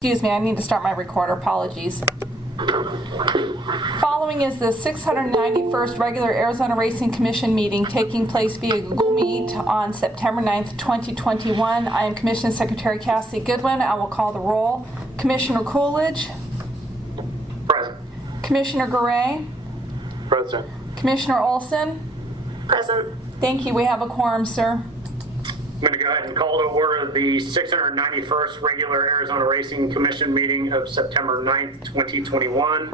Excuse me, I need to start my recorder. Apologies. Following is the 691st regular Arizona Racing Commission meeting taking place via Google Meet on September 9th, 2021. I am Commission Secretary Cassie Goodwin. I will call the roll. Commissioner Coolidge. Present. Commissioner Garay. Present. Commissioner Olson. Present. Thank you. We have a quorum, sir. I'm going to go ahead and call to order the 691st regular Arizona Racing Commission meeting of September 9th, 2021.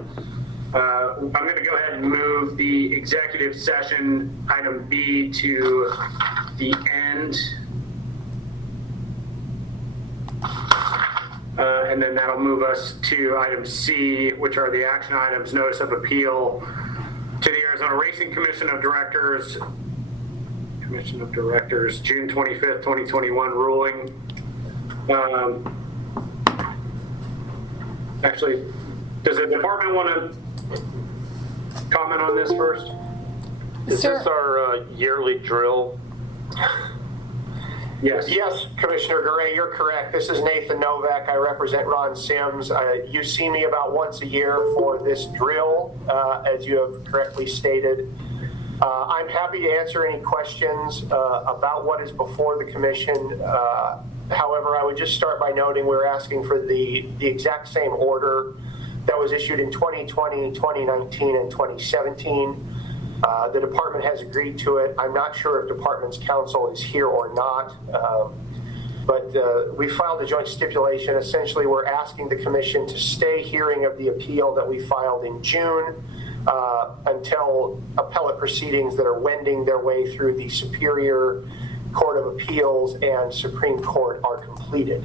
I'm going to go ahead and move the executive session item B to the end. And then that'll move us to item C, which are the action items, notice of appeal to the Arizona Racing Commission of Directors, June 25th, 2021 ruling. Actually, does the department want to comment on this first? Is Sir. this our yearly drill? Yes. Yes, Commissioner Garay, you're correct. This is Nathan Novak. I represent Ron Sims. You see me about once a year for this drill, as you have correctly stated. I'm happy to answer any questions about what is before the commission. However, I would just start by noting we're asking for the exact same order that was issued in 2020, 2019, and 2017. The department has agreed to it. I'm not sure if department's counsel is here or not, but we filed a joint stipulation. Essentially, we're asking the commission to stay hearing of the appeal that we filed in June until appellate proceedings that are wending their way through the Superior Court of Appeals and Supreme Court are completed.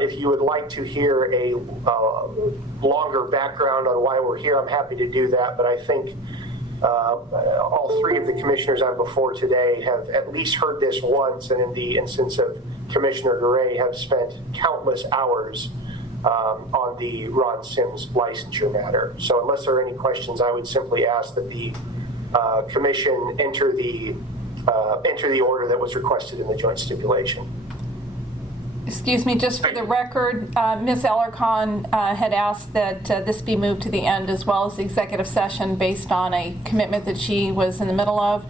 If you would like to hear a longer background on why we're here, I'm happy to do that, but I think all three of the commissioners I'm before today have at least heard this once, and in the instance of Commissioner Garay, have spent countless hours on the Ron Sims licensure matter. So unless there are any questions, I would simply ask that the commission enter the order that was requested in the joint stipulation. Excuse me, just for the record, Ms. Ellercon had asked that this be moved to the end as well as the executive session based on a commitment that she was in the middle of.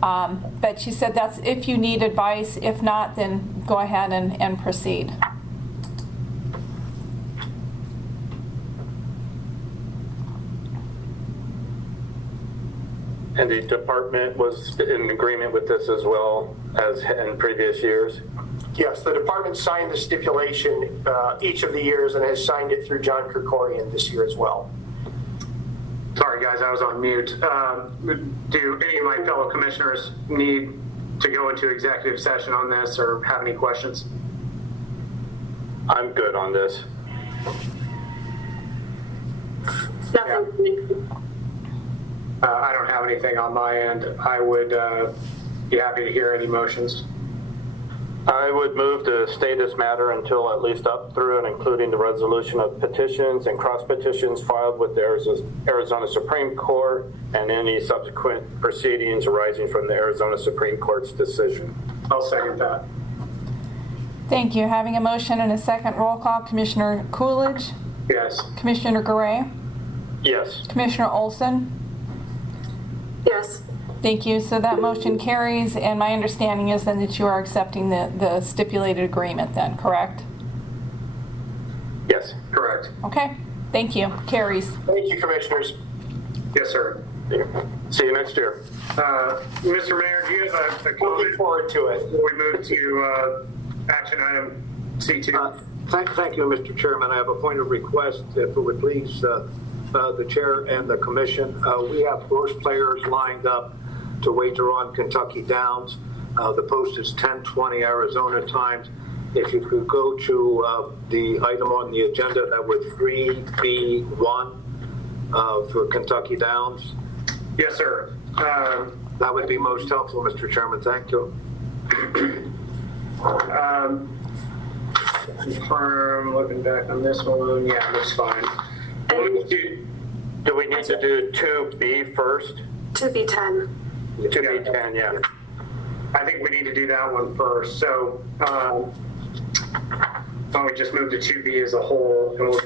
But she said that's if you need advice. If not, then go ahead and proceed. And the department was in agreement with this as well as in previous years? Yes, the department signed the stipulation each of the years and has signed it through John Krikorian this year as well. Sorry, guys, I was on mute. Do any of my fellow commissioners need to go into executive session on this or have any questions? I'm good on this. Nothing. I don't have anything on my end. I would be happy to hear any motions. I would move to stay this matter until at least up through and including the resolution of petitions and cross petitions filed with the Arizona Supreme Court and any subsequent proceedings arising from the Arizona Supreme Court's decision. I'll second that. Thank you. Having a motion and a second, roll call. Commissioner Coolidge. Yes. Commissioner Garay. Yes. Commissioner Olson. Yes. Thank you. So that motion carries, and my understanding is then that you are accepting the stipulated agreement then, correct? Yes. Correct. Okay. Thank you. Carries. Thank you, commissioners. Yes, sir. See you next year. Mr. Mayor, do you have a Looking comment forward to it. before we move to action item C2? Thank you, Mr. Chairman. I have a point of request, if it would please the chair and the commission. We have horse players lined up to wager on Kentucky Downs. The post is 10:20 Arizona time. If you could go to the item on the agenda, that would 3B1 for Kentucky Downs. Yes, sir. That would be most helpful, Mr. Chairman. Thank you. Confirm, looking back on this one, yeah, that's fine. Do we need to do 2B first? 2B10. 2B10, yeah. I think we need to do that one first. So don't we just move to 2B as a whole, and we'll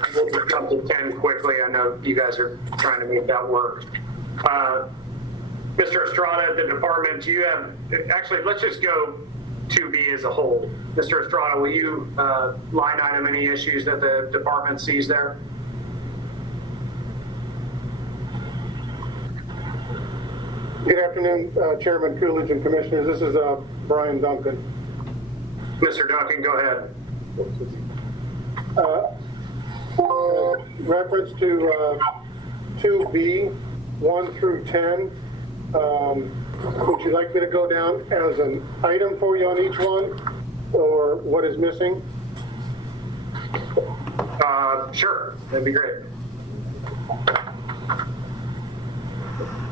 jump to 10 quickly. I know you guys are trying to make that work. Mr. Estrada, the department, do you have, actually, let's just go 2B as a whole. Mr. Estrada, will you line item any issues that the department sees there? Good afternoon, Chairman Coolidge and Commissioners. This is Brian Duncan. Mr. Duncan, go ahead. Reference to 2B, 1 through 10. Would you like me to go down as an item for you on each one, or what is missing? Sure, that'd be great.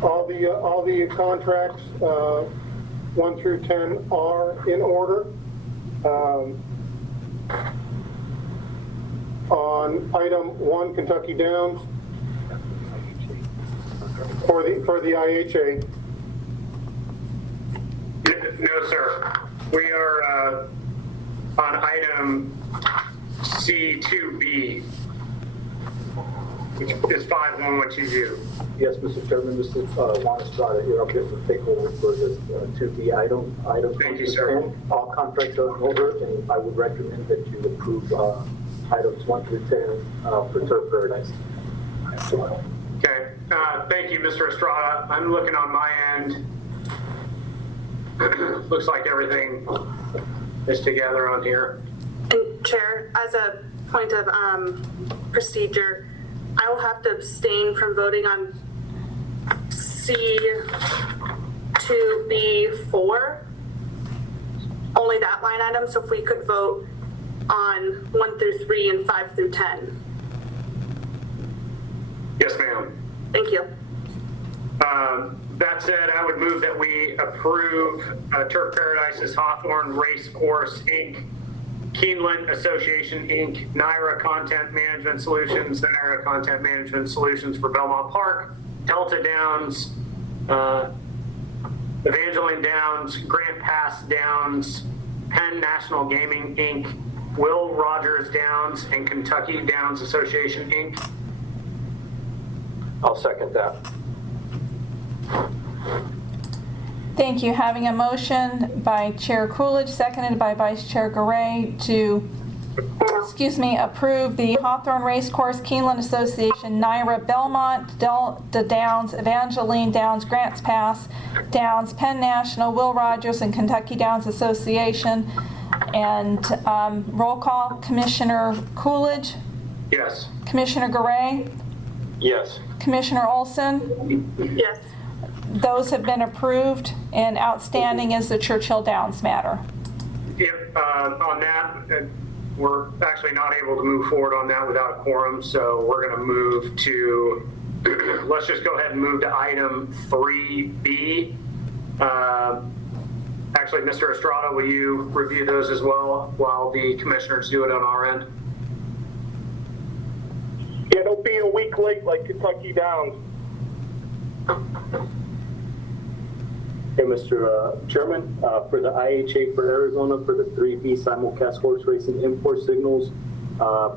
All the contracts, 1 through 10, are in order. On item 1, Kentucky Downs, for the IHA. No, sir. We are on item C2B, which is 51120. Yes, Mr. Chairman, this is Juan Estrada here. I'll get the takeover for this 2B item. Thank you, sir. All contracts are in order, and I would recommend that you approve items 1 through 10 for Turf Paradise. Okay. Thank you, Mr. Estrada. I'm looking on my end. Looks like everything is together on here. And Chair, as a point of procedure, I will have to abstain from voting on C2B4, only that line item. So if we could vote on 1 through 3 and 5 through 10. Yes, ma'am. Thank you. That said, I would move that we approve Turf Paradise's Hawthorne Race Course, Inc., Keeneland Association, Inc., Naira Content Management Solutions, the Naira Content Management Solutions for Belmont Park, Delta Downs, Evangeline Downs, Grant Pass Downs, Penn National Gaming, Inc., Will Rogers Downs, and Kentucky Downs Association, Inc. I'll second that. Thank you. Having a motion by Chair Coolidge, seconded by Vice Chair Garay to, approve the Hawthorne Racecourse, Keeneland Association, Naira, Belmont, Delta Downs, Evangeline Downs, Grants Pass Downs, Penn National, Will Rogers, and Kentucky Downs Association. And roll call, Commissioner Coolidge, Yes. Commissioner Garay, Yes. Commissioner Olson. Yes. Those have been approved, and outstanding is the Churchill Downs matter. Yep, on that, we're actually not able to move forward on that without a quorum, so we're going to move to, let's just go ahead and move to item 3B. Actually, Mr. Estrada, will you review those as well while the commissioners do it on our end? Yeah, don't be a week late like Kentucky Downs. Hey, Mr. Chairman, for the IHA for Arizona, for the 3B simulcast horse racing import signals,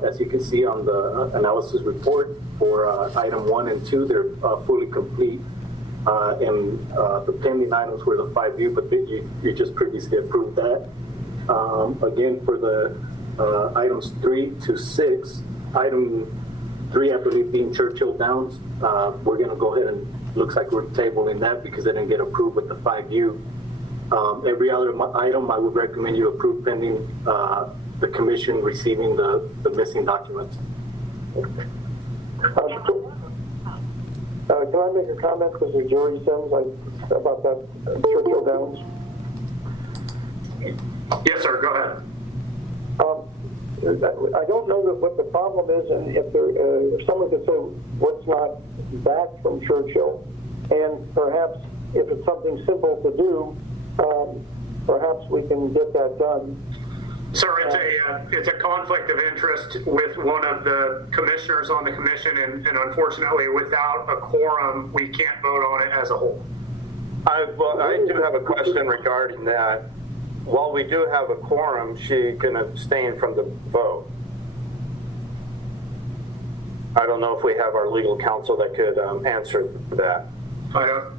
as you can see on the analysis report for item 1 and 2, they're fully complete. And the pending items were the 5U, but you just previously approved that. Again, for the items 3 to 6, item 3, I believe, being Churchill Downs, we're going to go ahead and looks like we're tabling that because they didn't get approved with the 5U. Every other item, I would recommend you approve pending the commission receiving the missing documents. Can I make a comment? This is George Sims about that Churchill Downs. Yes, sir, go ahead. I don't know what the problem is, and if someone could say what's not back from Churchill, and perhaps if it's something simple to do, perhaps we can get that done. Sir, it's a conflict of interest with one of the commissioners on the commission, and unfortunately, without a quorum, we can't vote on it as a whole. I do have a question regarding that. While we do have a quorum, she can abstain from the vote. I don't know if we have our legal counsel that could answer that. I don't,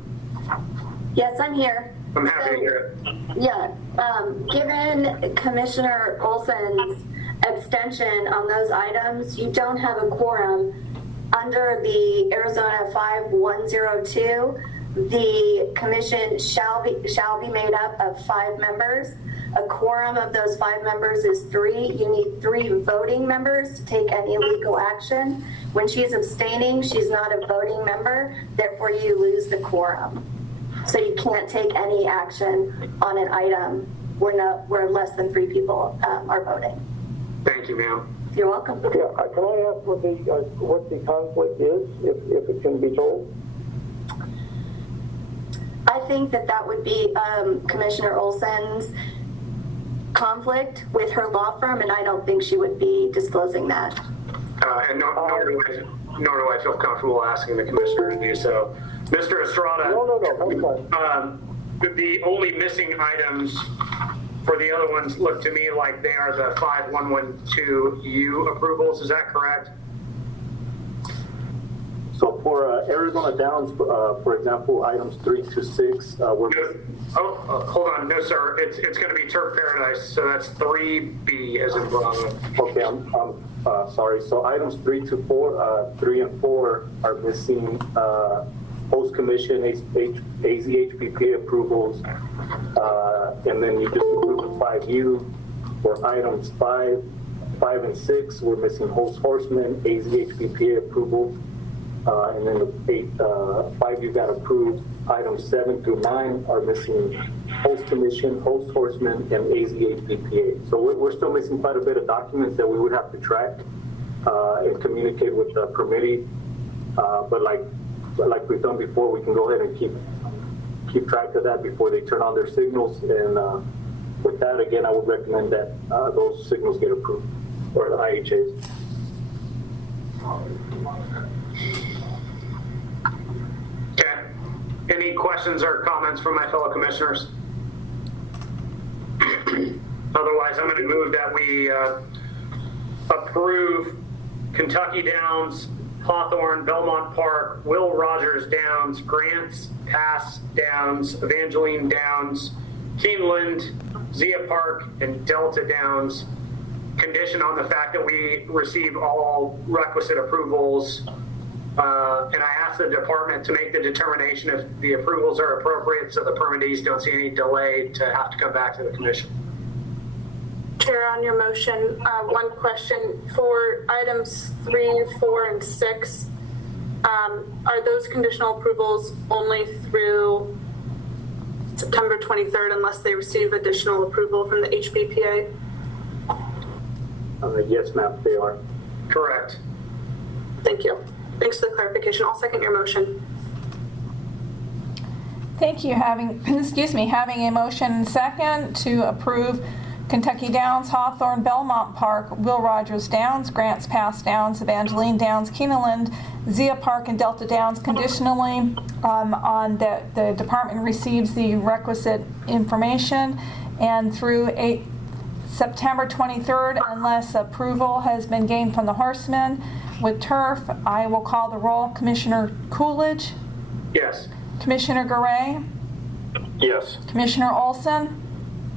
Yes, I'm here. I'm happy to hear it. Yeah, given Commissioner Olson's abstention on those items, you don't have a quorum. Under the Arizona 5102, the commission shall be made up of 5 members. A quorum of those 5 members is 3. You need 3 voting members to take any legal action. When she's abstaining, she's not a voting member, therefore you lose the quorum. So you can't take any action on an item where less than 3 people are voting. Thank you, ma'am. You're welcome. Yeah, can I ask what the conflict is, if it can be told? I think that would be Commissioner Olson's conflict with her law firm, and I don't think she would be disclosing that. And nor do I feel comfortable asking the commissioner to do so. Mr. Estrada. No, that's fine. The only missing items for the other ones look to me like they are the 5112U approvals. Is that correct? So for Arizona Downs, for example, items 3 to 6, we're Hold on. No, sir. It's going to be Turf Paradise. So that's 3B as in Bravo. okay. I'm sorry. So items 3 to 4, 3 and 4 are missing host commission AZHPPA approvals, and then you just approved the 5U. For items 5 and 6, we're missing host horseman AZHPPA approvals. And then the 5 you got approved. Items 7 through 9 are missing host commission, host horseman, and AZHPPA. So we're still missing quite a bit of documents that we would have to track and communicate with the committee. But like we've done before, we can go ahead and keep track of that before they turn on their signals. And with that, again, I would recommend that those signals get approved, or the IHAs. Okay. Any questions or comments from my fellow commissioners? Otherwise, I'm going to move that we approve Kentucky Downs, Hawthorne, Belmont Park, Will Rogers Downs, Grants Pass Downs, Evangeline Downs, Keeneland, Zia Park, and Delta Downs, conditioned on the fact that we receive all requisite approvals. And I asked the department to make the determination if the approvals are appropriate, so the permittees don't see any delay to have to come back to the commission. Chair, on your motion, one question. For items 3, 4, and 6, are those conditional approvals only through September 23rd unless they receive additional approval from the HPPA? Yes, ma'am, they are. Correct. Thank you. Thanks for the clarification. I'll second your motion. Thank you. Having a motion and second to approve Kentucky Downs, Hawthorne, Belmont Park, Will Rogers Downs, Grants Pass Downs, Evangeline Downs, Keeneland, Zia Park, and Delta Downs conditionally on that the department receives the requisite information, and through September 23rd, unless approval has been gained from the horsemen. With turf, I will call the roll. Commissioner Coolidge? Yes. Commissioner Garay? Yes. Commissioner Olson?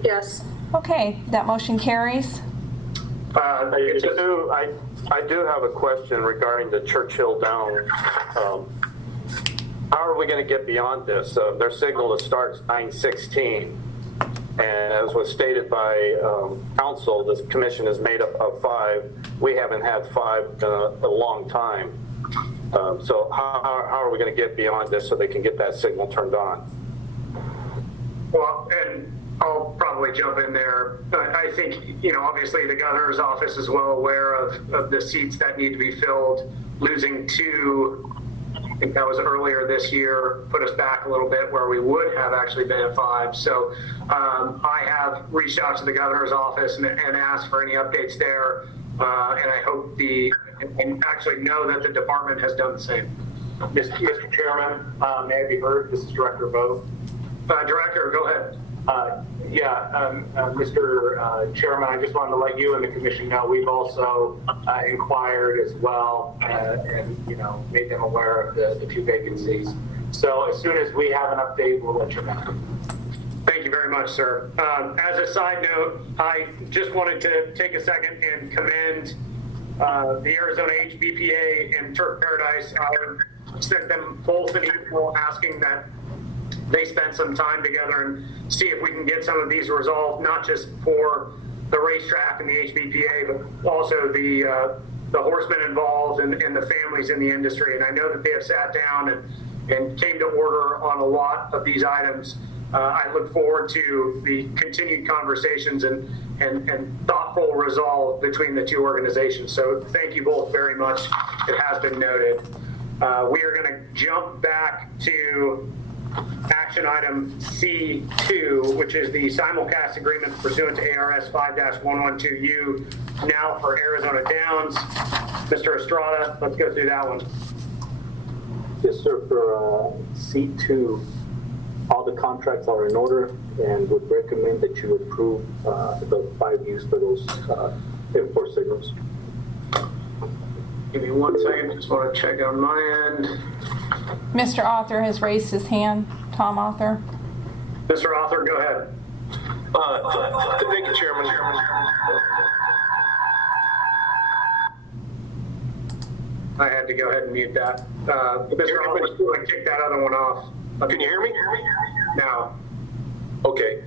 Yes. Okay, that motion carries. I do have a question regarding the Churchill Downs. How are we going to get beyond this? Their signal starts 9:16, and as was stated by council, this commission is made up of 5. We haven't had 5 in a long time. So how are we going to get beyond this so they can get that signal turned on? Well, and I'll probably jump in there. I think, obviously the governor's office is well aware of the seats that need to be filled. Losing 2, I think that was earlier this year, put us back a little bit where we would have actually been at 5. So I have reached out to the governor's office and asked for any updates there. And I hope and actually know that the department has done the same. Mr. Chairman, may I be heard? This is Director Vogt. Director, go ahead. Mr. Chairman, I just wanted to let you and the commission know we've also inquired as well and, made them aware of the 2 vacancies. So as soon as we have an update, we'll let you know. Thank you very much, sir. As a side note, I just wanted to take a second and commend the Arizona HBPA and Turf Paradise. I sent them both an email asking that they spend some time together and see if we can get some of these resolved, not just for the racetrack and the HBPA, but also the horsemen involved and the families in the industry. And I know that they have sat down and came to order on a lot of these items. I look forward to the continued conversations and thoughtful resolve between the 2 organizations. So thank you both very much. It has been noted. We are going to jump back to action item C2, which is the simulcast agreements pursuant to ARS 5-112U, now for Arizona Downs. Mr. Estrada, let's go through that one. Yes, sir. For C2, all the contracts are in order and would recommend that you approve the 5 use for those import signals. Give me 1 second, just want to check on my end. Mr. Author has raised his hand. Tom Author. Mr. Author, go ahead. Thank you, Chairman. I had to go ahead and mute that. Mr. Author, let's go and kick that other one off. Can you hear me? Now. Okay.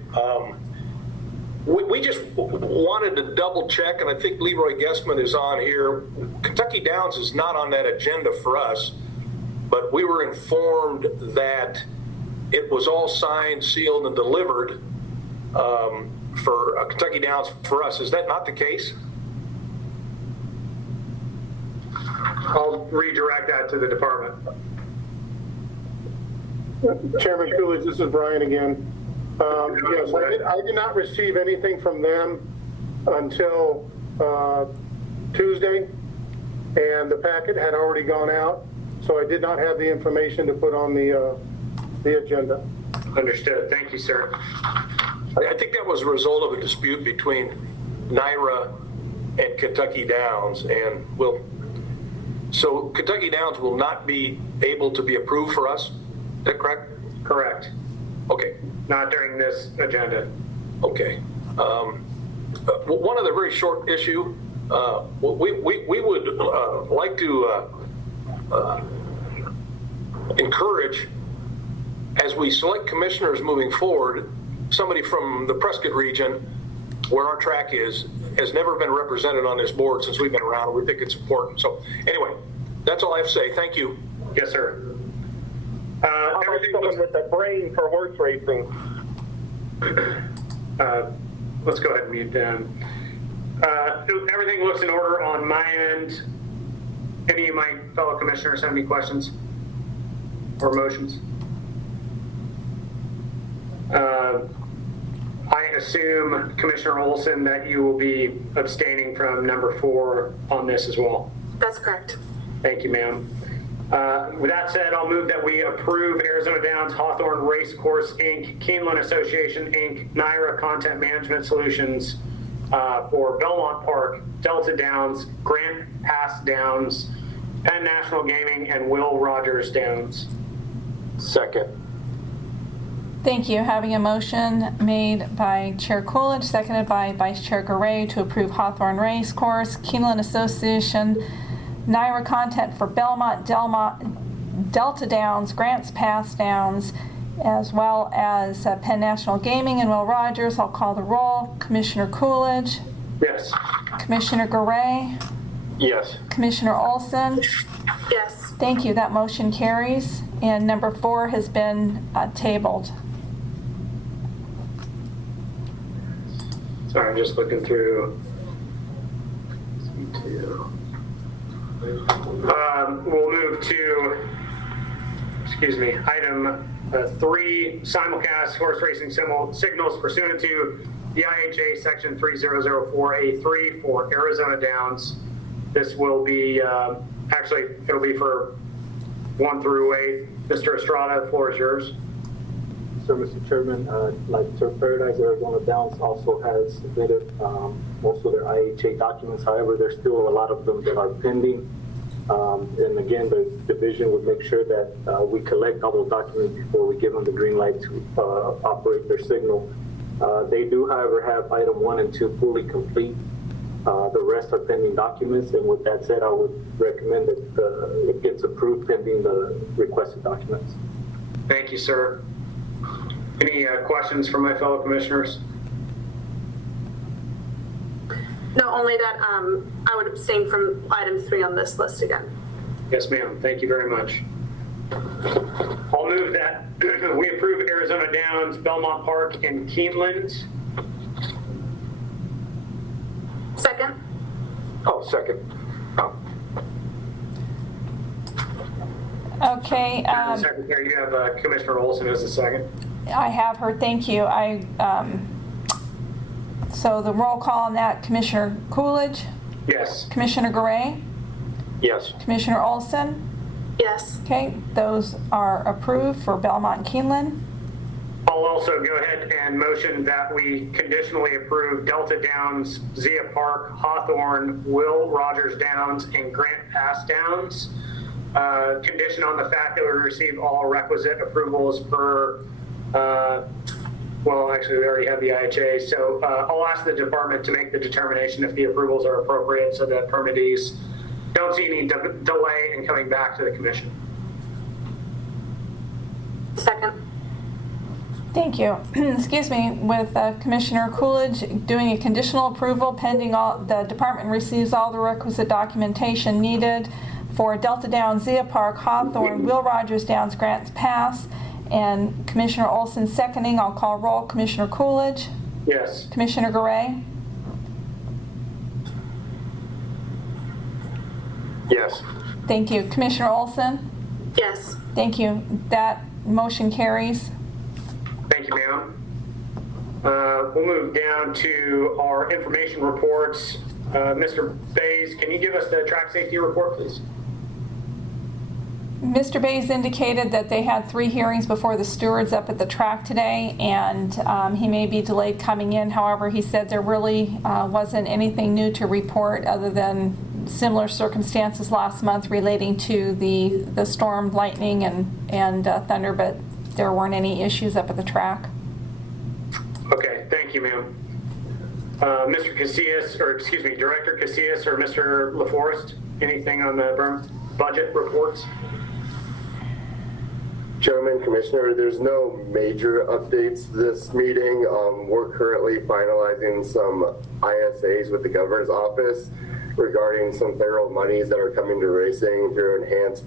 We just wanted to double check, and I think Leroy Guessman is on here. Kentucky Downs is not on that agenda for us, but we were informed that it was all signed, sealed, and delivered for Kentucky Downs for us. Is that not the case? I'll redirect that to the department. Chairman Coolidge, this is Brian again. Yes, I did not receive anything from them until Tuesday, and the packet had already gone out, so I did not have the information to put on the agenda. Understood. Thank you, sir. I think that was a result of a dispute between NYRA and Kentucky Downs, and so Kentucky Downs will not be able to be approved for us. Is that correct? Correct. Okay. Not during this agenda. Okay. One other very short issue. We would like to encourage, as we select commissioners moving forward, somebody from the Prescott region, where our track is, has never been represented on this board since we've been around. We think it's important. So anyway, that's all I have to say. Thank you. Yes, sir. Someone with a brain for horse racing. Let's go ahead and mute them. Everything looks in order on my end. Any of my fellow commissioners have any questions or motions? I assume, Commissioner Olson, that you will be abstaining from number 4 on this as well. That's correct. Thank you, ma'am. With that said, I'll move that we approve Arizona Downs Hawthorne Race Course, Inc., Keeneland Association, Inc., NYRA Content Management Solutions for Belmont Park, Delta Downs, Grant Pass Downs, Penn National Gaming, and Will Rogers Downs. Second. Thank you. Having a motion made by Chair Coolidge, seconded by Vice Chair Garay to approve Hawthorne Race Course, Keeneland Association, NYRA Content for Belmont, Delta Downs, Grants Pass Downs, as well as Penn National Gaming and Will Rogers. I'll call the roll. Commissioner Coolidge. Yes. Commissioner Garay. Yes. Commissioner Olson. Yes. Thank you. That motion carries. And number 4 has been tabled. Sorry, I'm just looking through. We'll move to, item 3, simulcast horse racing signals pursuant to the IHA section 3004A3 for Arizona Downs. This will be, it'll be for 1 through 8. Mr. Estrada, the floor is yours. So, Mr. Chairman, like Turf Paradise, Arizona Downs also has submitted most of their IHA documents. However, there's still a lot of them that are pending. And again, the division would make sure that we collect all those documents before we give them the green light to operate their signal. They do, however, have item 1 and 2 fully complete. The rest are pending documents, and with that said, I would recommend that it gets approved pending the requested documents. Thank you, sir. Any questions from my fellow commissioners? No, only that I would abstain from item 3 on this list again. Yes, ma'am. Thank you very much. I'll move that we approve Arizona Downs, Belmont Park, and Keeneland. Second? Oh, second. Oh. Okay, Madam Secretary, you have Commissioner Olson as the second. I have her, thank you. So the roll call on that, Commissioner Coolidge, Yes. Commissioner Garay, Yes. Commissioner Olson. Yes. Okay, those are approved for Belmont Keeneland. I'll also go ahead and motion that we conditionally approve Delta Downs, Zia Park, Hawthorne, Will Rogers Downs, and Grant Pass Downs. Condition on the fact that we receive all requisite approvals per, well, actually, we already have the IHA. So I'll ask the department to make the determination if the approvals are appropriate so that permittees don't see any delay in coming back to the commission. Second. Thank you. Excuse me, with Commissioner Coolidge doing a conditional approval pending the department receives all the requisite documentation needed for Delta Downs, Zia Park, Hawthorne, Will Rogers Downs, Grants Pass, and Commissioner Olson seconding. I'll call roll. Commissioner Coolidge, Yes. Commissioner Garay, Yes. thank you. Commissioner Olson, Yes. thank you. That motion carries. Thank you, ma'am. We'll move down to our information reports. Mr. Bays, can you give us the track safety report, please? Mr. Bays indicated that they had 3 hearings before the stewards up at the track today, and he may be delayed coming in. However, he said there really wasn't anything new to report other than similar circumstances last month relating to the storm, lightning, and thunder, but there weren't any issues up at the track. Okay, thank you, ma'am. Mr. Casillas, or excuse me, Director Casillas or Mr. LaForest, anything on the budget reports? Chairman, Commissioner, there's no major updates this meeting. We're currently finalizing some ISAs with the governor's office regarding some federal monies that are coming to racing through enhanced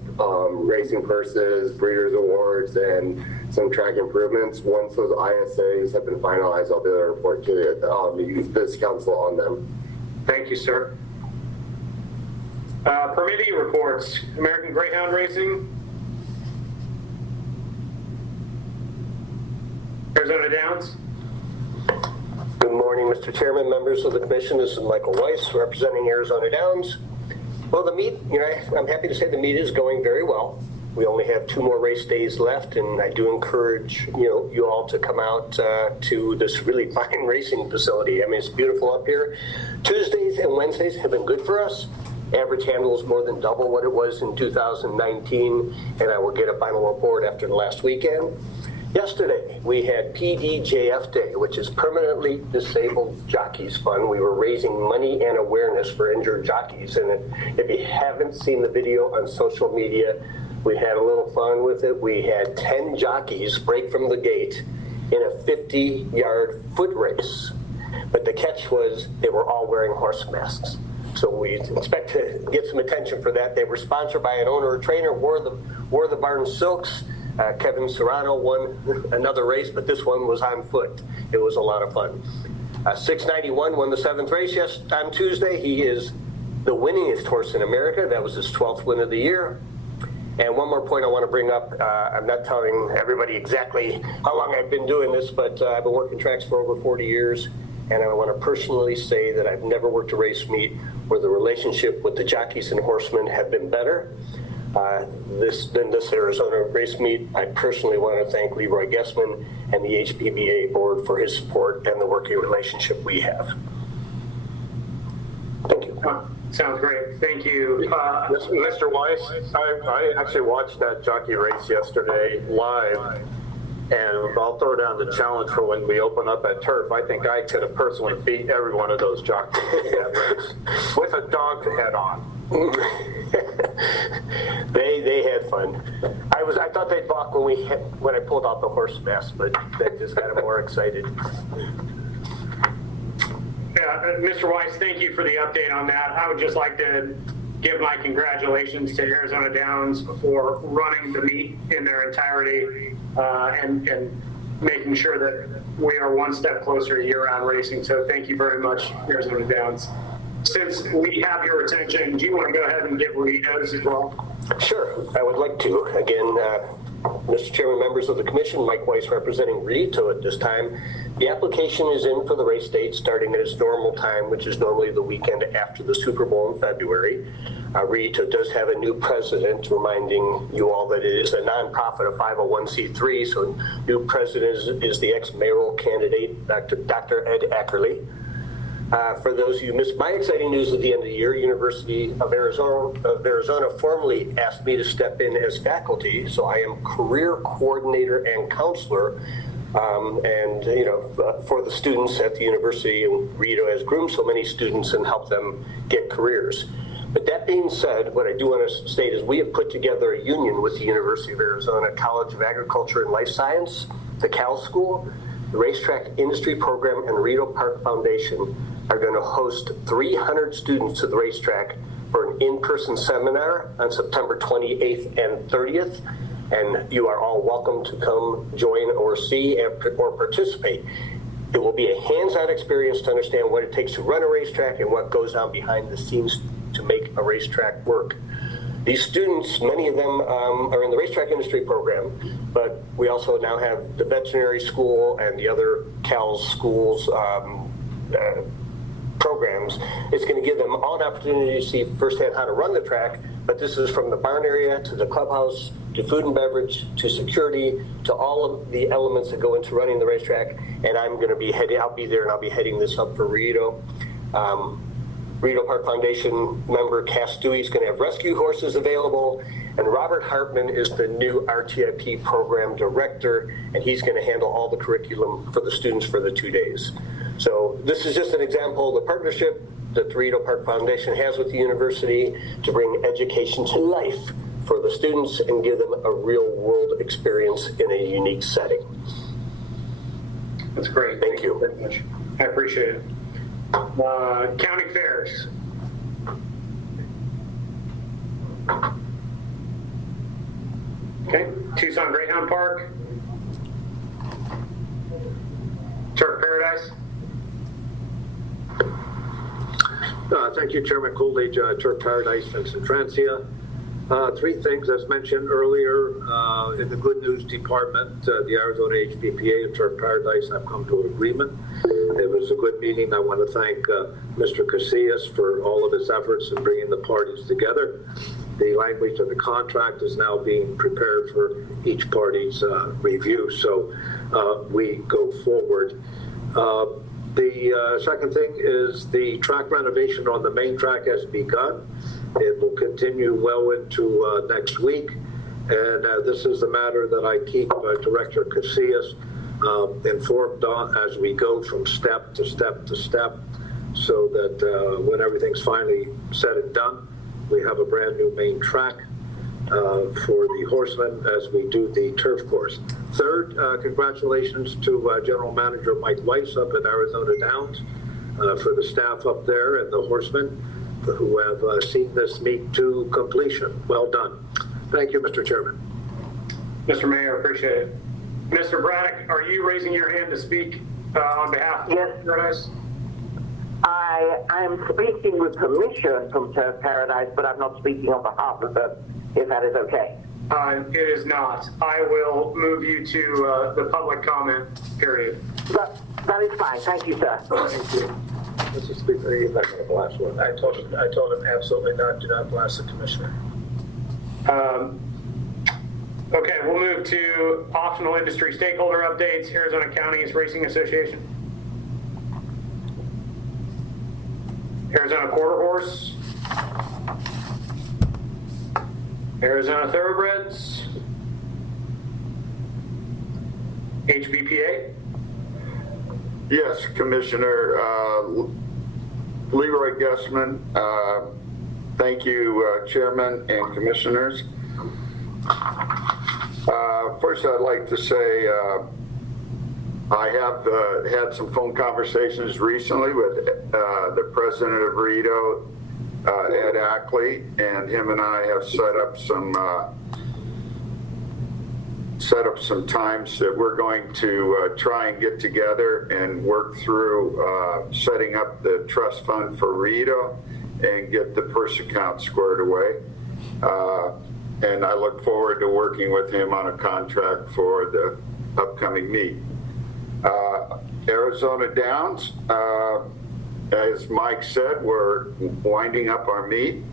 racing purses, breeders awards, and some track improvements. Once those ISAs have been finalized, I'll be able to report to this council on them. Thank you, sir. Permittee reports, American Greyhound Racing, Arizona Downs. Good morning, Mr. Chairman, members of the commission. This is Michael Weiss, representing Arizona Downs. Well, the meet, I'm happy to say the meet is going very well. We only have 2 more race days left, and I do encourage you all to come out to this really fine racing facility. I mean, it's beautiful up here. Tuesdays and Wednesdays have been good for us. Average handle is more than double what it was in 2019, and I will get a final report after the last weekend. Yesterday, we had PDJF Day, which is Permanently Disabled Jockeys Fund. We were raising money and awareness for injured jockeys. And if you haven't seen the video on social media, we had a little fun with it. We had 10 jockeys break from the gate in a 50-yard foot race. But the catch was they were all wearing horse masks. So we expect to get some attention for that. They were sponsored by an owner or trainer, wore the Barn Silks. Kevin Serrano won another race, but this one was on foot. It was a lot of fun. 691 won the 7th race on Tuesday. He is the winningest horse in America. That was his 12th win of the year. And one more point I want to bring up. I'm not telling everybody exactly how long I've been doing this, but I've been working tracks for over 40 years. And I want to personally say that I've never worked a race meet where the relationship with the jockeys and horsemen have been better. this Arizona race meet. I personally want to thank Leroy Guessman and the HPBA board for his support and the working relationship we have. Thank you. Sounds great. Thank you. Mr. Weiss, I actually watched that jockey race yesterday live, and I'll throw down the challenge for when we open up at Turf. I think I could have personally beat every one of those jockeys in that race with a dog head on. They had fun. I thought they'd balk when I pulled out the horse mess, but that just got them more excited. Yeah, Mr. Weiss, thank you for the update on that. I would just like to give my congratulations to Arizona Downs for running the meet in their entirety and making sure that we are one step closer to year-round racing. So thank you very much, Arizona Downs. Since we have your attention, do you want to go ahead and give Ritos as well? Sure, I would like to. Again, Mr. Chairman, members of the commission, Mike Weiss representing Rito at this time. The application is in for the race date starting at its normal time, which is normally the weekend after the Super Bowl in February. Rito does have a new president, reminding you all that it is a nonprofit, a 501c3, so new president is the ex-mayoral candidate, Dr. Ed Ackerley. For those of you who missed my exciting news at the end of the year, University of Arizona formally asked me to step in as faculty, so I am career coordinator and counselor, for the students at the university. And Rito has groomed so many students and helped them get careers. But that being said, what I do want to state is we have put together a union with the University of Arizona College of Agriculture and Life Science, the Cal School, the Racetrack Industry Program, and Rito Park Foundation are going to host 300 students at the racetrack for an in-person seminar on September 28th and 30th. And you are all welcome to come join or see or participate. It will be a hands-on experience to understand what it takes to run a racetrack and what goes on behind the scenes to make a racetrack work. These students, many of them are in the racetrack industry program, but we also now have the veterinary school and the other Cal schools programs. It's going to give them all an opportunity to see firsthand how to run the track, but this is from the barn area to the clubhouse, to food and beverage, to security, to all of the elements that go into running the racetrack. And I'm going to be I'll be there and I'll be heading this up for Rito. Rito Park Foundation member Cass Dewey is going to have rescue horses available, and Robert Hartman is the new RTIP program director, and he's going to handle all the curriculum for the students for the 2 days. So this is just an example of the partnership that the Rito Park Foundation has with the university to bring education to life for the students and give them a real world experience in a unique setting. That's great. Thank you very much. I appreciate it. County fairs. Okay, Tucson Greyhound Park. Turf Paradise. Thank you, Chairman Coolidge. Turf Paradise, Vincent Francia. Three things, as mentioned earlier, in the good news department, the Arizona HPPA and Turf Paradise have come to an agreement. It was a good meeting. I want to thank Mr. Casillas for all of his efforts in bringing the parties together. The language of the contract is now being prepared for each party's review, so we go forward. The second thing is the track renovation on the main track has begun. It will continue well into next week, and this is a matter that I keep Director Casillas informed on as we go from step to step to step, so that when everything's finally said and done, we have a brand new main track for the horsemen as we do the turf course. Third, congratulations to General Manager Mike Weiss up at Arizona Downs for the staff up there and the horsemen who have seen this meet to completion. Well done. Thank you, Mr. Chairman. Mr. Mayor, appreciate it. Mr. Braddock, are you raising your hand to speak on behalf of Turf Paradise? I am speaking with permission from Turf Paradise, but I'm not speaking on behalf of them, if that is okay. It is not. I will move you to the public comment period. That is fine. Thank you, sir. Thank you. Mr. Speaker, he's not going to blast one. I told him absolutely not. Do not blast the commissioner. Okay, we'll move to optional industry stakeholder updates, Arizona Counties Racing Association. Arizona Quarter Horse. Arizona Thoroughbreds. HBPA. Yes, Commissioner Leroy Gussman. Thank you, Chairman and Commissioners. First, I'd like to say I have had some phone conversations recently with the president of Rito, Ed Ackley, and him and I have set up some times that we're going to try and get together and work through setting up the trust fund for Rito and get the purse account squared away. And I look forward to working with him on a contract for the upcoming meet. Arizona Downs, as Mike said, we're winding up our meet.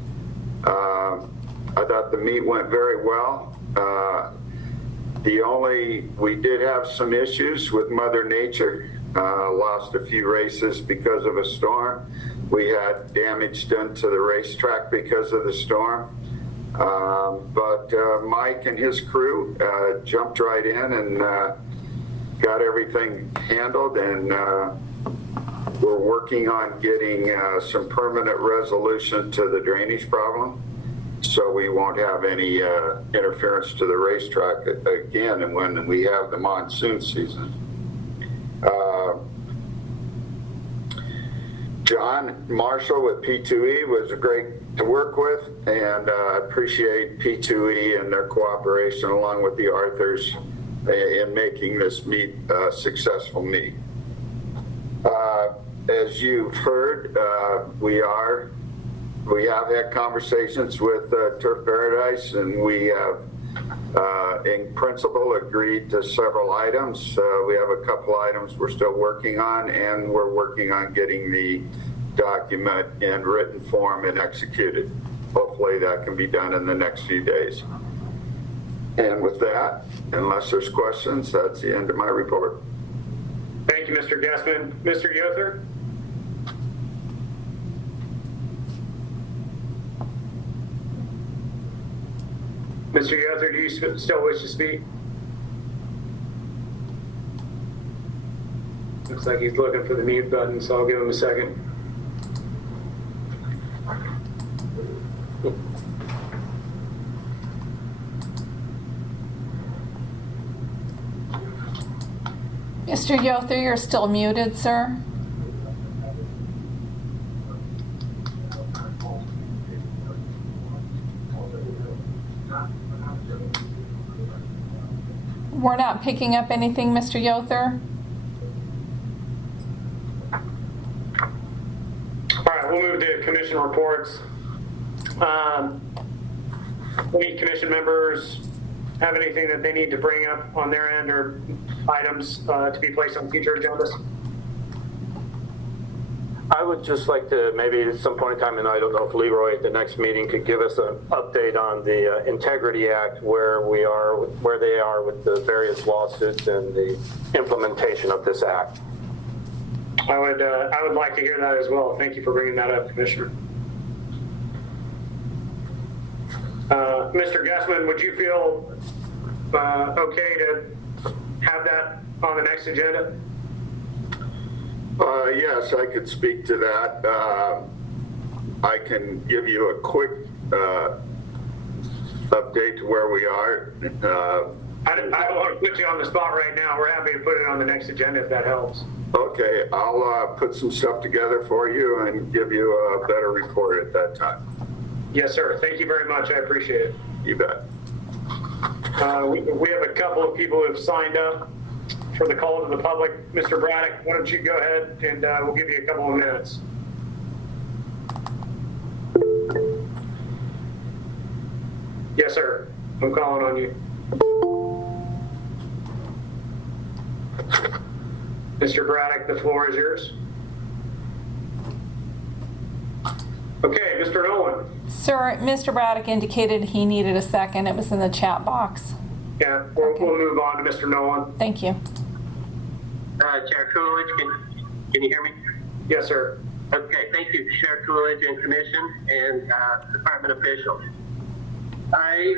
I thought the meet went very well. We did have some issues with Mother Nature. Lost a few races because of a storm. We had damage done to the racetrack because of the storm. But Mike and his crew jumped right in and got everything handled, and we're working on getting some permanent resolution to the drainage problem, so we won't have any interference to the racetrack again and when we have the monsoon season. John Marshall with P2E was great to work with, and I appreciate P2E and their cooperation along with the Arthurs in making this meet a successful meet. As you've heard, we have had conversations with Turf Paradise, and we have in principle agreed to several items. We have a couple items we're still working on, and we're working on getting the document in written form and executed. Hopefully that can be done in the next few days. And with that, unless there's questions, that's the end of my report. Thank you, Mr. Guessman. Mr. Yother? Mr. Yother, do you still wish to speak? Looks like he's looking for the mute button, so I'll give him a second. Mr. Yother, you're still muted, sir. We're not picking up anything, Mr. Yother. All right, we'll move to commission reports. Any commission members have anything that they need to bring up on their end, or items to be placed on future agendas? I would just like to maybe at some point in time, and I don't know if Leroy at the next meeting could give us an update on the Integrity Act, where they are with the various lawsuits and the implementation of this act. I would like to hear that as well. Thank you for bringing that up, Commissioner. Mr. Guessman, would you feel okay to have that on the next agenda? Yes, I could speak to that. I can give you a quick update to where we are. I don't want to put you on the spot right now. We're happy to put it on the next agenda if that helps. Okay, I'll put some stuff together for you and give you a better report at that time. Yes, sir. Thank you very much. I appreciate it. You bet. We have a couple of people who have signed up for the call to the public. Mr. Braddock, why don't you go ahead, and we'll give you a couple of minutes. Yes, sir. I'm calling on you. Mr. Braddock, the floor is yours. Okay, Mr. Nolan. Sir, Mr. Braddock indicated he needed a second. It was in the chat box. Yeah, we'll move on to Mr. Nolan. Thank you. Chair Coolidge, can you hear me? Yes, sir. Okay, thank you, Chair Coolidge and Commission and department officials. I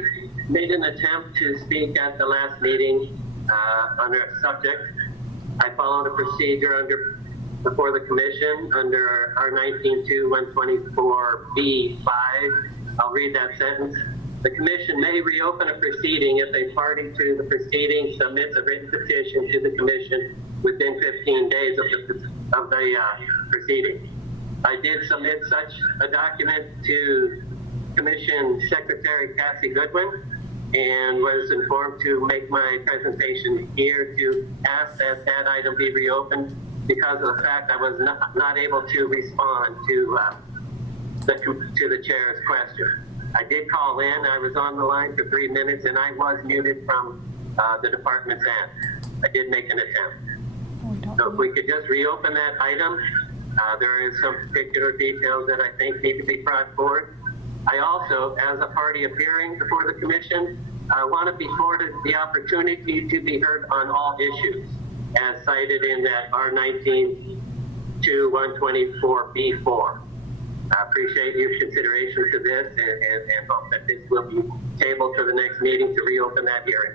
made an attempt to speak at the last meeting under a subject. I followed a procedure before the Commission under R19-124B5. I'll read that sentence. The Commission may reopen a proceeding if a party to the proceeding submits a written petition to the Commission within 15 days of the proceeding. I did submit such a document to Commission Secretary Cassie Goodwin and was informed to make my presentation here to ask that that item be reopened because of the fact I was not able to respond to the chair's question. I did call in. I was on the line for 3 minutes, and I was muted from the department's end. I did make an attempt. So if we could just reopen that item, there is some particular details that I think need to be brought forward. I also, as a party appearing before the Commission, want to be afforded the opportunity to be heard on all issues, as cited in that R19-124B4. I appreciate your consideration to this and hope that this will be tabled for the next meeting to reopen that hearing.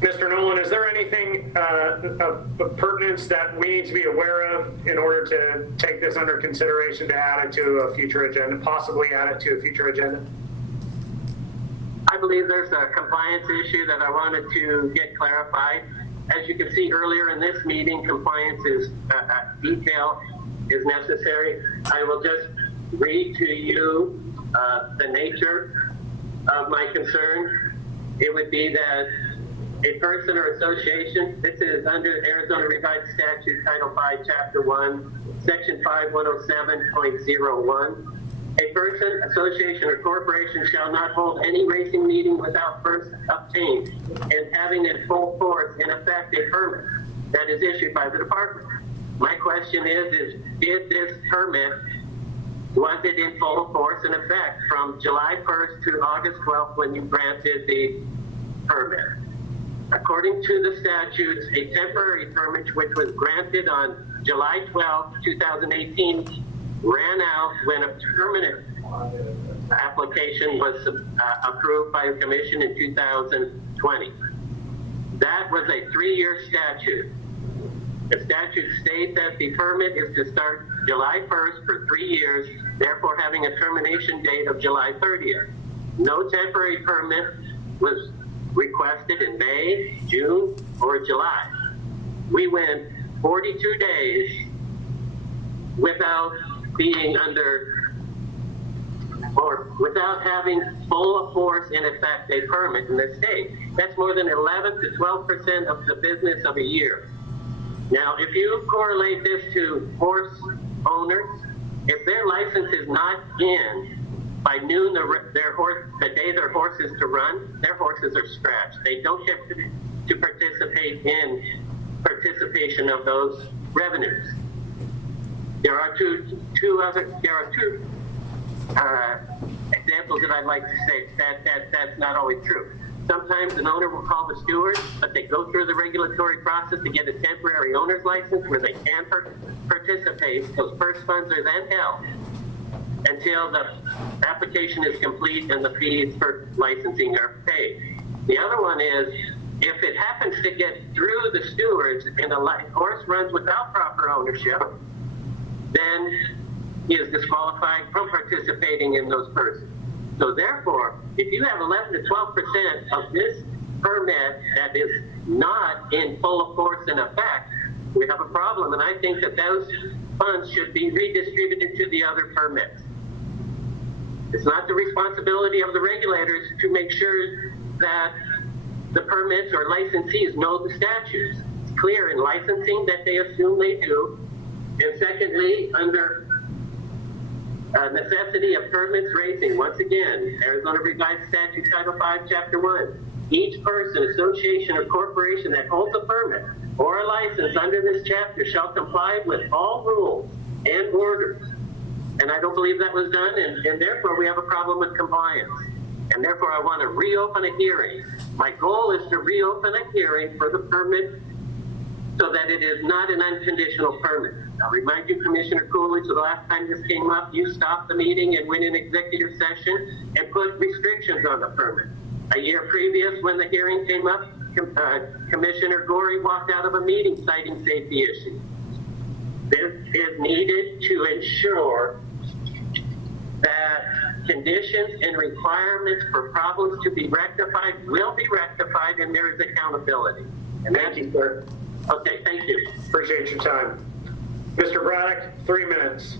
Mr. Nolan, is there anything of pertinence that we need to be aware of in order to take this under consideration to add it to a future agenda, possibly add it to a future agenda? I believe there's a compliance issue that I wanted to get clarified. As you can see earlier in this meeting, compliance is detail is necessary. I will just read to you the nature of my concern. It would be that a person or association, this is under Arizona Revised Statute Title 5, Chapter 1, Section 5107.01. A person, association, or corporation shall not hold any racing meeting without first obtained and having in full force in effect a permit that is issued by the department. My question is did this permit, was it in full force in effect from July 1st to August 12th when you granted the permit? According to the statutes, a temporary permit which was granted on July 12, 2018 ran out when a permanent application was approved by the Commission in 2020. That was a 3-year statute. The statute states that the permit is to start July 1st for 3 years, therefore having a termination date of July 30th. No temporary permit was requested in May, June, or July. We went 42 days without being under, or without having full force in effect a permit in the state. That's more than 11 to 12% of the business of a year. Now, if you correlate this to horse owners, if their license is not in by noon, the day their horse is to run, their horses are scratched. They don't get to participate in participation of those revenues. There are two examples that I'd like to say that's not always true. Sometimes an owner will call the steward, but they go through the regulatory process to get a temporary owner's license where they can participate. Those first funds are then held until the application is complete and the fees for licensing are paid. The other one is, if it happens to get through the stewards and the horse runs without proper ownership, then he is disqualified from participating in those purses. So therefore, if you have 11 to 12% of this permit that is not in full force and effect, we have a problem. And I think that those funds should be redistributed to the other permits. It's not the responsibility of the regulators to make sure that the permits or licensees know the statutes. It's clear in licensing that they assume they do. And secondly, under necessity of permits racing, once again, Arizona Revised Statute Title 5, Chapter 1. Each person, association, or corporation that holds a permit or a license under this chapter shall comply with all rules and orders And I don't believe that was done, and therefore we have a problem with compliance. And therefore I want to reopen a hearing. My goal is to reopen a hearing for the permit so that it is not an unconditional permit. I'll remind you, Commissioner Coolidge, the last time this came up, you stopped the meeting and went in executive session and put restrictions on the permit. A year previous, when the hearing came up, Commissioner Gorey walked out of a meeting citing safety issues. This is needed to ensure that conditions and requirements for problems to be rectified will be rectified, and there is accountability. And Thank you, sir. Okay, thank you. Appreciate your time. Mr. Braddock, 3 minutes.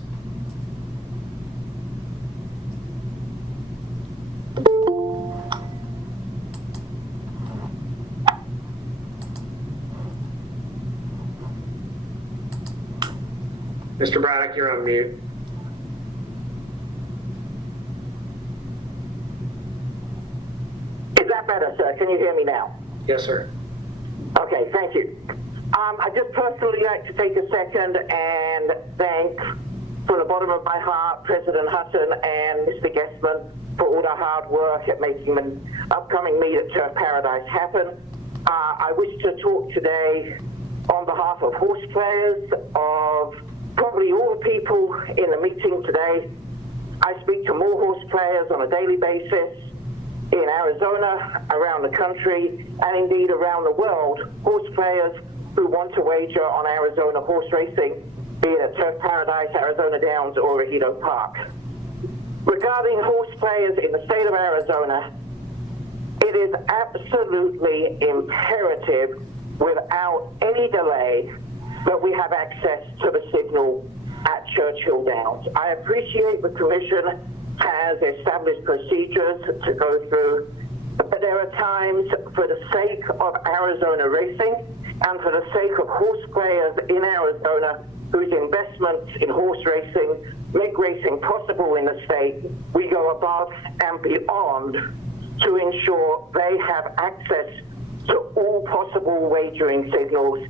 Mr. Braddock, you're on mute. Is that better, sir? Can you hear me now? Yes, sir. Okay, thank you. I'd just personally like to take a second and thank, from the bottom of my heart, President Hutton and Mr. Guestman for all their hard work at making the upcoming meet at Turf Paradise happen. I wish to talk today on behalf of horse players, of probably all the people in the meeting today. I speak to more horse players on a daily basis in Arizona, around the country, and indeed around the world, horse players who want to wager on Arizona horse racing, be it at Turf Paradise, Arizona Downs, or Ejido Park. Regarding horse players in the state of Arizona, it is absolutely imperative, without any delay, that we have access to the signal at Churchill Downs. I appreciate the Commission has established procedures to go through, but there are times, for the sake of Arizona racing and for the sake of horse players in Arizona whose investments in horse racing make racing possible in the state, we go above and beyond to ensure they have access to all possible wagering signals,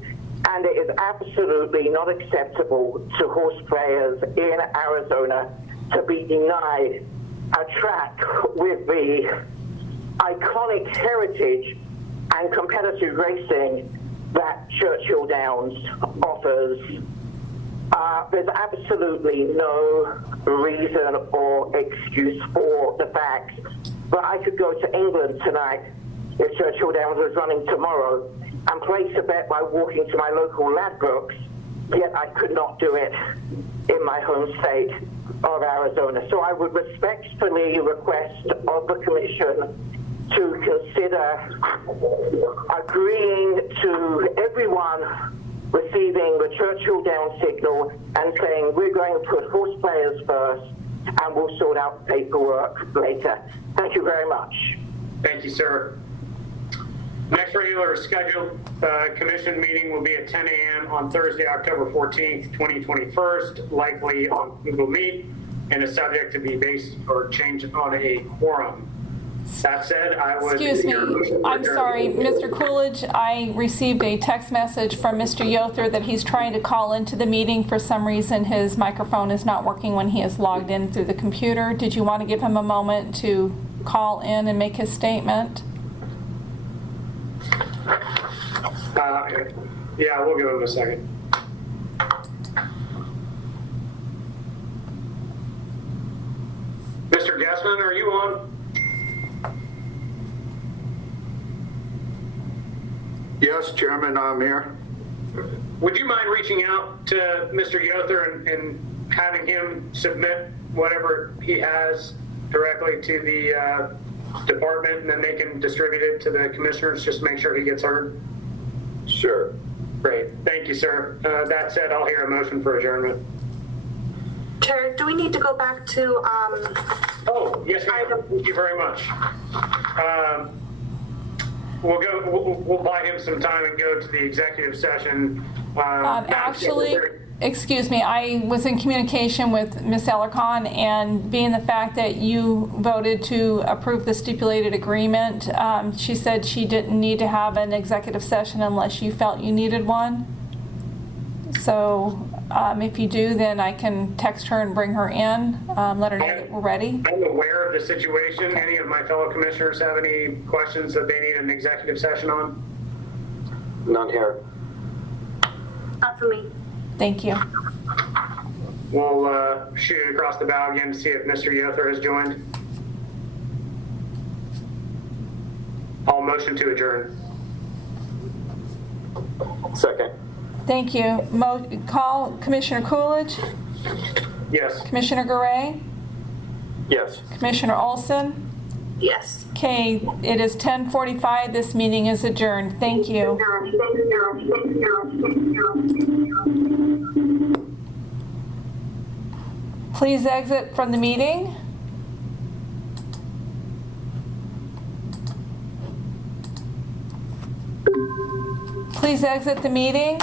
and it is absolutely not acceptable to horse players in Arizona to be denied a track with the iconic heritage and competitive racing that Churchill Downs offers. There's absolutely no reason or excuse for the fact that I could go to England tonight if Churchill Downs was running tomorrow and place a bet by walking to my local Ladbrokes, yet I could not do it in my home state of Arizona. So I would respectfully request of the Commission to consider agreeing to everyone receiving the Churchill Downs signal and saying we're going to put horse players first and we'll sort out paperwork later. Thank you very much. Thank you, sir. Next regular scheduled commission meeting will be at 10 a.m. on Thursday, October 14th, 2021, likely on Google Meet, and is subject to be based or changed on a quorum. That said, I would... Excuse me, I'm sorry, Mr. Coolidge, I received a text message from Mr. Yother that he's trying to call into the meeting. For some reason, his microphone is not working when he is logged in through the computer. Did you want to give him a moment to call in and make his statement? Yeah, we'll give him a second. Mr. Guessman, are you on? Yes, Chairman, I'm here. Would you mind reaching out to Mr. Yother and having him submit whatever he has directly to the department, and then they can distribute it to the commissioners, just to make sure he gets heard? Sure. Great. Thank you, sir. That said, I'll hear a motion for adjournment. Chair, do we need to go back to, Oh, yes, ma'am. Thank you very much. We'll buy him some time and go to the executive session. Actually, excuse me, I was in communication with Ms. Alarcon, and being the fact that you voted to approve the stipulated agreement, she said she didn't need to have an executive session unless you felt you needed one. So If you do, then I can text her and bring her in, let her know that we're ready. I'm aware of the situation. Any of my fellow commissioners have any questions that they need an executive session on? None here. Not for me. Thank you. We'll shoot it across the bow again to see if Mr. Yother has joined. I'll motion to adjourn. Second. Thank you. Call Commissioner Coolidge, Yes. Commissioner Garay, Yes. Commissioner Olson. Yes. Okay, it is 10:45. This meeting is adjourned. Thank you. Please exit from the meeting. Please exit the meeting.